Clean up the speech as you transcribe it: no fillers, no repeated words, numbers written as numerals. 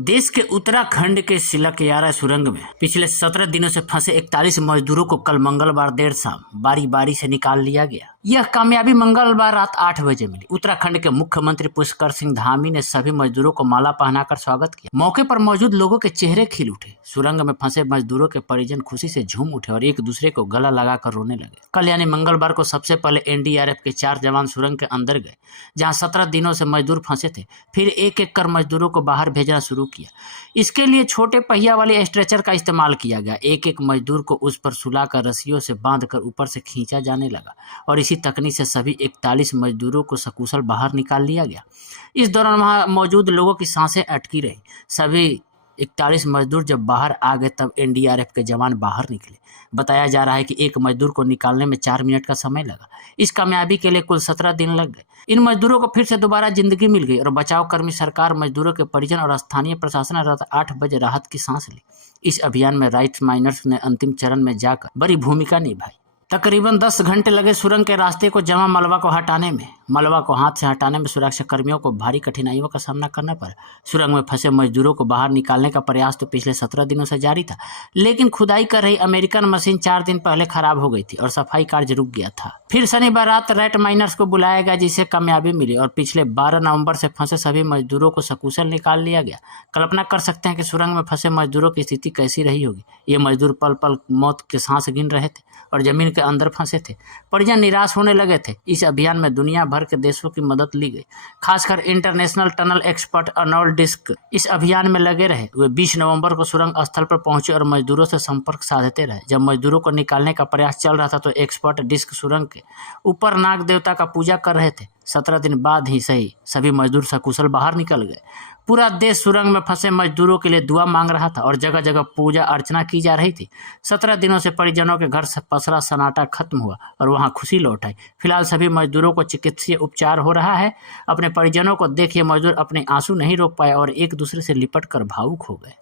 देश के उत्तराखंड के सिलकयारा सुरंग में पिछले 17 दिनों से फंसे 41 मजदूरों को कल मंगलवार देर शाम बारी बारी से निकाल लिया गया। यह कामयाबी मंगलवार रात 8 बजे मिली। उत्तराखंड के मुख्यमंत्री पुष्कर सिंह धामी ने सभी मजदूरों को माला पहनाकर स्वागत किया। मौके पर मौजूद लोगों के चेहरे खिल उठे। सुरंग में फंसे मजदूरों के परिजन खुशी से झूम उठे और एक दूसरे को गला लगाकर रोने लगे। कल यानी मंगलवार को सबसे पहले एनडीआरएफ के 4 जवान सुरंग के अंदर गए, जहां 17 दिनों से मजदूर फंसे थे। फिर एक एक कर मजदूरों को बाहर भेजना शुरू किया। इसके लिए छोटे पहिया वाले स्ट्रेचर का इस्तेमाल किया गया। एक एक मजदूर को उस पर सुलाकर रस्सियों से बांधकर ऊपर से खींचा जाने लगा और इसी तकनीक से सभी 41 मजदूरों को सकुशल बाहर निकाल लिया गया। इस दौरान वहां मौजूद लोगों की सांसें अटकी रही। सभी 41 मजदूर जब बाहर आ गए तब एनडीआरएफ के जवान बाहर निकले। बताया जा रहा है कि एक मजदूर को निकालने में 4 मिनट का समय लगा। इस कामयाबी के लिए कुल 17 दिन लग गए। इन मजदूरों को फिर से दोबारा जिंदगी मिल गई और बचाव कर्मी, सरकार, मजदूरों के परिजन और स्थानीय प्रशासन ने रात 8 बजे राहत की सांस ली। इस अभियान में राइट माइनर्स ने अंतिम चरण में जाकर बड़ी भूमिका निभाई। तकरीबन 10 घंटे लगे सुरंग के रास्ते को जमा मलबा को हटाने में। मलबा को हाथ से हटाने में सुरक्षा कर्मियों को भारी कठिनाइयों का सामना करना पड़ा। सुरंग में फंसे मजदूरों को बाहर निकालने का प्रयास तो पिछले 17 दिनों से जारी था, लेकिन खुदाई कर रही अमेरिकन मशीन 4 दिन पहले खराब हो गई थी और सफाई कार्य रुक गया था। फिर शनिवार रात रेड माइनर्स को बुलाया गया, जिसे कामयाबी मिली और पिछले 12 नवंबर से फंसे सभी मजदूरों को सकुशल निकाल लिया गया। कल्पना कर सकते हैं कि सुरंग में फंसे मजदूरों की स्थिति कैसी रही होगी। ये मजदूर पल पल मौत के सांस गिन रहे थे और जमीन के अंदर फंसे थे। परिजन निराश होने लगे थे। इस अभियान में दुनिया भर के देशों की मदद ली गई, खासकर इंटरनेशनल टनल एक्सपर्ट अर्नोल्ड डिस्क इस अभियान में लगे रहे। वे 20 नवंबर को सुरंग स्थल पर पहुंचे और मजदूरों से संपर्क साधते रहे। जब मजदूरों को निकालने का प्रयास चल रहा था तो एक्सपर्ट डिस्क सुरंग के ऊपर नाग देवता का पूजा कर रहे थे। 17 दिन बाद ही सही सभी मजदूर सकुशल बाहर निकल गए। पूरा देश सुरंग में फंसे मजदूरों के लिए दुआ मांग रहा था और जगह जगह पूजा अर्चना की जा रही थी। 17 दिनों से परिजनों के घर से पसरा सन्नाटा खत्म हुआ और वहां खुशी लौट आई। फिलहाल सभी मजदूरों को चिकित्सीय उपचार हो रहा है। अपने परिजनों को देख ये मजदूर अपने आंसू नहीं रोक पाए और एक दूसरे से लिपट कर भावुक हो गए।